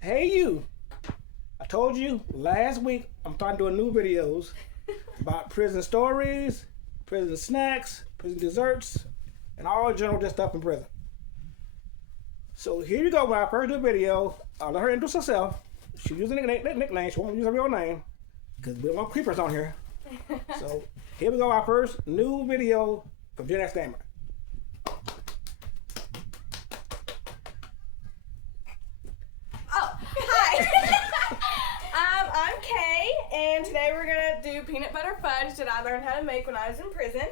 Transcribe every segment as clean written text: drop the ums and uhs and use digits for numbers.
Hey you! I told you last week I'm starting doing new videos about prison stories, prison snacks, prison desserts, and all general just stuff in prison. So here you go. When I first do a video, I'll let her introduce herself. She's using a nickname. She won't use her real name because we don't want creepers on here. So here we go. Our first new video from Gen.X Gamer. Oh, hi. I'm Kay, and today we're gonna do peanut butter fudge that I learned how to make when I was in prison.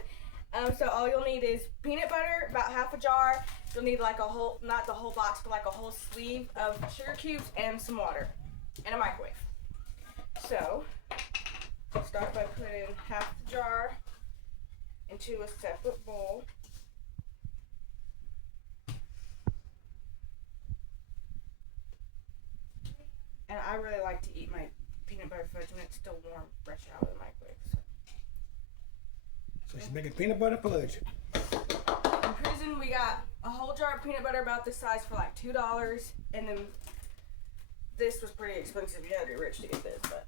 So all you'll need is peanut butter, about half a jar. You'll need like a whole, not the whole box, but like a whole sleeve of sugar cubes and some water, and a microwave. So start by putting half the jar into a separate bowl. And I really like to eat my peanut butter fudge when it's still warm, fresh out of the microwave. So she's making peanut butter fudge. In prison, we got a whole jar of peanut butter about this size for like $2, and then this was pretty expensive. You had to be rich to get this, but.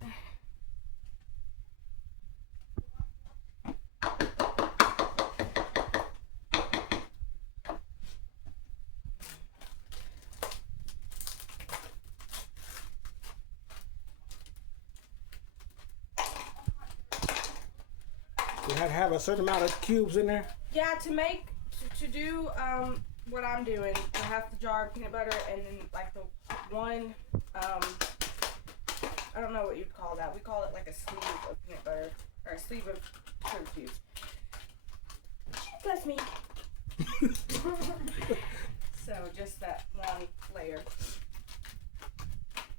You have to have a certain amount of cubes in there. Yeah, to do what I'm doing, I have the jar of peanut butter and then like the one, I don't know what you'd call that. We call it like a sleeve of peanut butter, or a sleeve of sugar cubes. Bless me. So just that one layer.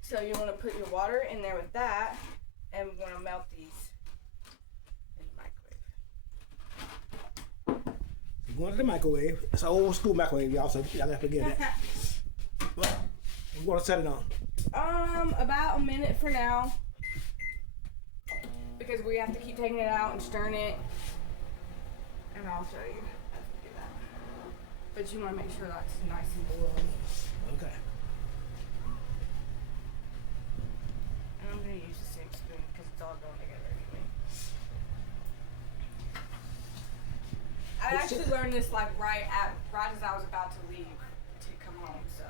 So you want to put your water in there with that, and we want to melt these. Going to the microwave. It's an old school microwave, y'all, so y'all have to get it. But we want to set it on. About a minute for now. Because we have to keep taking it out and stirring it. And I'll show you how to do that. But you want to make sure that's nice and boiling. Okay. And I'm going to use the same spoon because it's all going together anyway. I actually learned this like right as I was about to leave to come home, so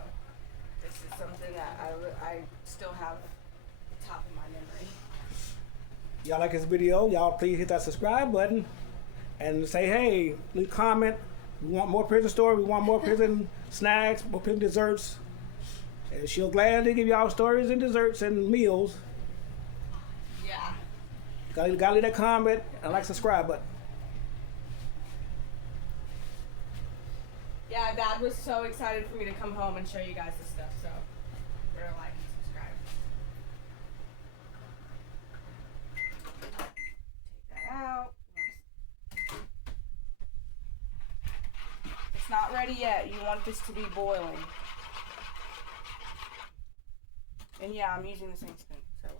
this is something that I still have top of my memory. Y'all like this video? Y'all please hit that subscribe button and say, hey, leave a comment. We want more prison stories. We want more prison snacks, more prison desserts. And she'll gladly give y'all stories and desserts and meals. Yeah. Gotta leave that comment and like subscribe button. Yeah, Dad was so excited for me to come home and show you guys this stuff, so we're gonna like and subscribe. Take that out. It's not ready yet. You want this to be boiling. And yeah, I'm using the same spoon, so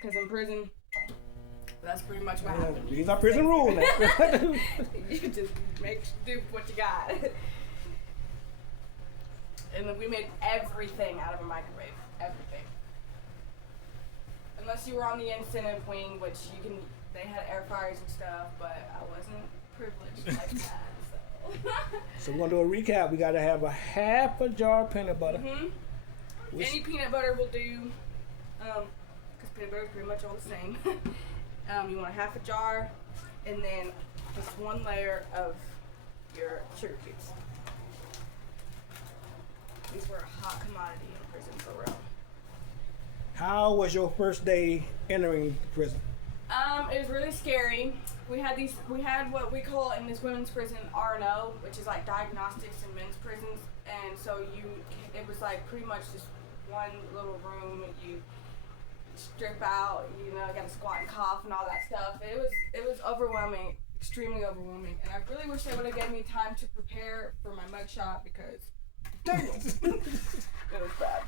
because in prison, that's pretty much what happened. These are prison rules now. You just do what you got. And then we made everything out of a microwave. Everything. Unless you were on the incentive wing, which they had air fryers and stuff, but I wasn't privileged like that, so. So we're gonna do a recap. We gotta have a half a jar of peanut butter. Mm-hmm. Any peanut butter will do, because peanut butter is pretty much all the same. You want half a jar, and then just one layer of your sugar cubes. These were a hot commodity in prison for real. How was your first day entering prison? It was really scary. We had what we call in this women's prison R&O, which is like diagnostics in men's prisons, and so it was like pretty much just one little room. You strip out, gotta squat and cough and all that stuff. It was overwhelming, extremely overwhelming, and I really wish they would have given me time to prepare for my mugshot because dang it was bad.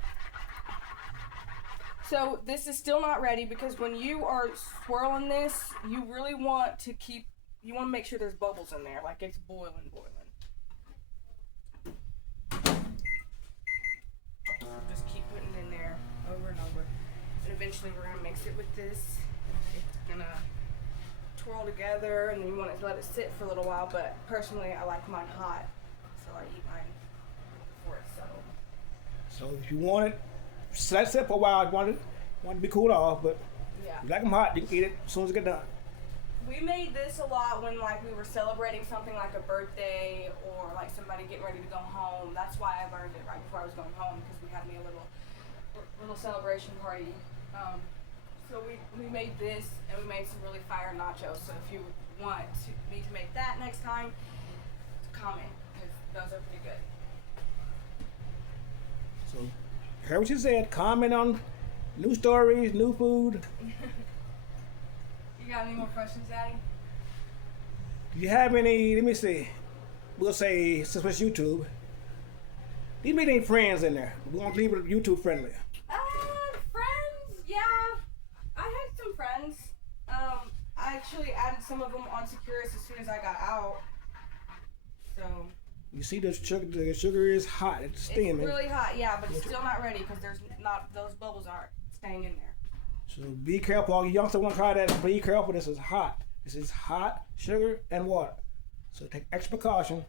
So this is still not ready because when you are swirling this, you really want to make sure there's bubbles in there, like it's boiling. And eventually we're gonna mix it with this. It's gonna twirl together, and then you want to let it sit for a little while. But personally, I like mine hot, so I eat mine before it's settled. So if you want it, let it sit for a while. You want it to be cooled off, but Yeah. if you like them hot, you can eat it as soon as it get done. We made this a lot when like we were celebrating something like a birthday or like somebody getting ready to go home. That's why I learned it right before I was going home, because we had me a little celebration party. So we made this, and we made some really fire nachos. So if you want me to make that next time, comment, because those are pretty good. So, heard what you said. Comment on new stories, new food. You got any more questions, Daddy? Do you have any? Let me see. We'll say since it's YouTube. Do you meet any friends in there? We want to leave it YouTube friendly. Friends, yeah. I had some friends. I actually added some of them on Securus as soon as I got out. So. You see the sugar is hot. It's steaming. It's really hot, yeah, but it's still not ready because those bubbles aren't staying in there. So be careful. All you youngsters want to try that. Be careful. This is hot. This is hot sugar and water. So take extra precaution.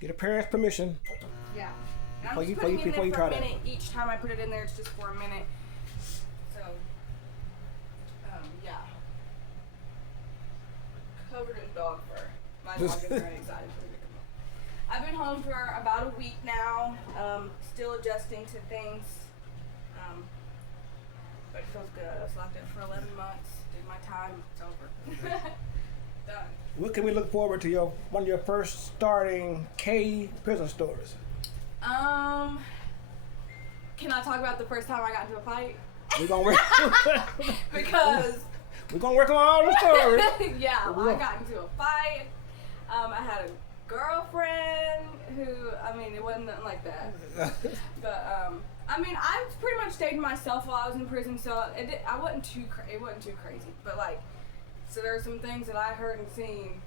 Get a parent's permission. Yeah. And I'm just putting it in there for a minute. Each time I put it in there, it's just for a minute. So, yeah. Covered in dog fur. My dog is very excited for me to come home. I've been home for about a week now. Still adjusting to things. But it feels good. I was locked up for 11 months. Did my time. It's over. Done. What can we look forward to one of your first starting K prison stories? Can I talk about the first time I got into a fight? We're gonna work. Because we're gonna work on all the stories. yeah, well, I got into a fight. I had a girlfriend who, I mean, it wasn't nothing like that. But I mean, I pretty much stayed to myself while I was in prison, so it wasn't too crazy. But like, so there are some things that I heard and seen.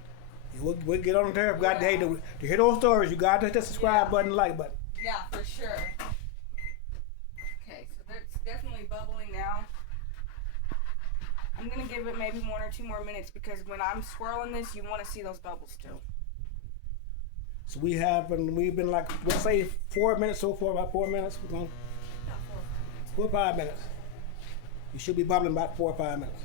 We'll get on there. To hear those stories, you got to hit the subscribe button, like button. Yeah, for sure. Okay, so it's definitely bubbling now. I'm gonna give it maybe 1 or 2 more minutes, because when I'm swirling this, you want to see those bubbles still. So we've been like, we'll say 4 minutes so far, about 4 minutes. We're going About 4 or 5 minutes. You should be bubbling about 4 or 5 minutes.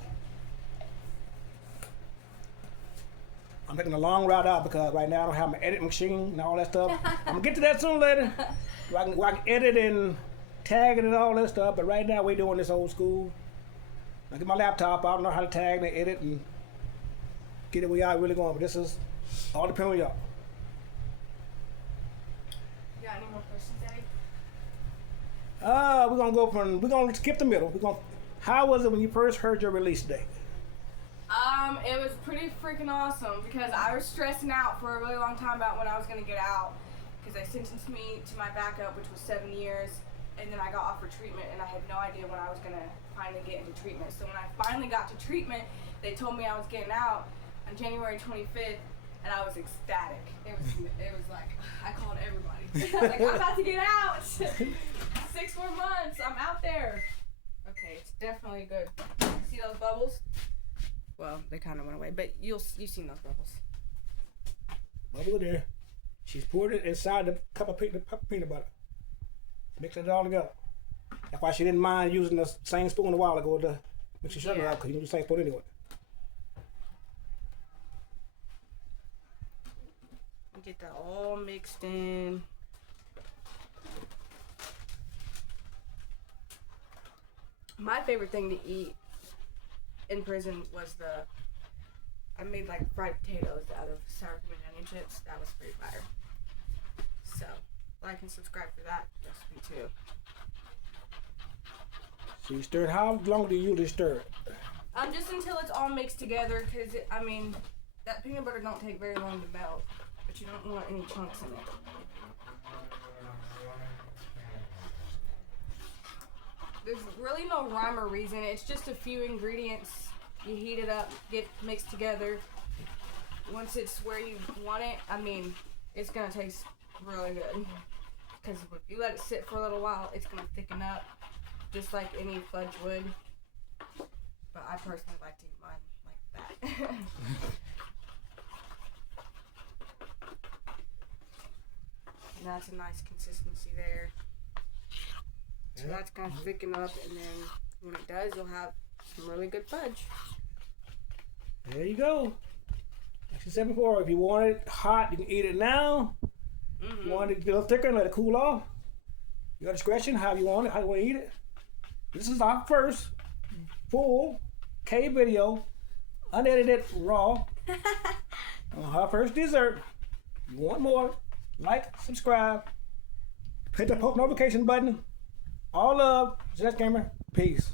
I'm taking a long route out because right now I don't have my edit machine and all that stuff. I'm gonna get to that sooner or later. I can edit and tag it and all that stuff, but right now we're doing this old school. I get my laptop, I don't know how to tag and edit and get it where y'all really going, but this is all depending on y'all. You got any more questions, Daddy? We're gonna skip the middle. How was it when you first heard your release date? It was pretty freaking awesome, because I was stressing out for a really long time about when I was gonna get out, because they sentenced me to my backup, which was 7 years, and then I got offered treatment, and I had no idea when I was gonna finally get into treatment. So when I finally got to treatment, they told me I was getting out on January 25th, and I was ecstatic. It was like, I called everybody. Like, I'm about to get out. 6 more months, I'm out there. Okay, it's definitely good. See those bubbles? Well, they kind of went away, but you've seen those bubbles. Bubble there. She's poured it inside the cup of peanut butter. Mixing it all together. That's why she didn't mind using the same spoon a while ago to mix the sugar out, because you use the same spoon anyway. Get that all mixed in. My favorite thing to eat in prison was I made like fried potatoes out of sour cream and onion chips. That was pretty fire. So, like and subscribe for that recipe too. So you stir it. How long do you usually stir it? Just until it's all mixed together, because that peanut butter don't take very long to melt, but you don't want any chunks in it. There's really no rhyme or reason. It's just a few ingredients. You heat it up, get mixed together. Once it's where you want it, it's gonna taste really good. Because if you let it sit for a little while, it's gonna thicken up. just like any fudge would. But I personally like to eat mine like that. And that's a nice consistency there. So that's gonna thicken up, and then when it does, you'll have some really good fudge. There you go. Like I said before, if you want it hot, you can eat it now. You want it to get a little thicker and let it cool off. Your discretion, how you want it, how you want to eat it. This is our first full K video, unedited, raw, on our first dessert. You want more? Like, subscribe, hit the post notification button. All love, Gen.X Gamer. Peace.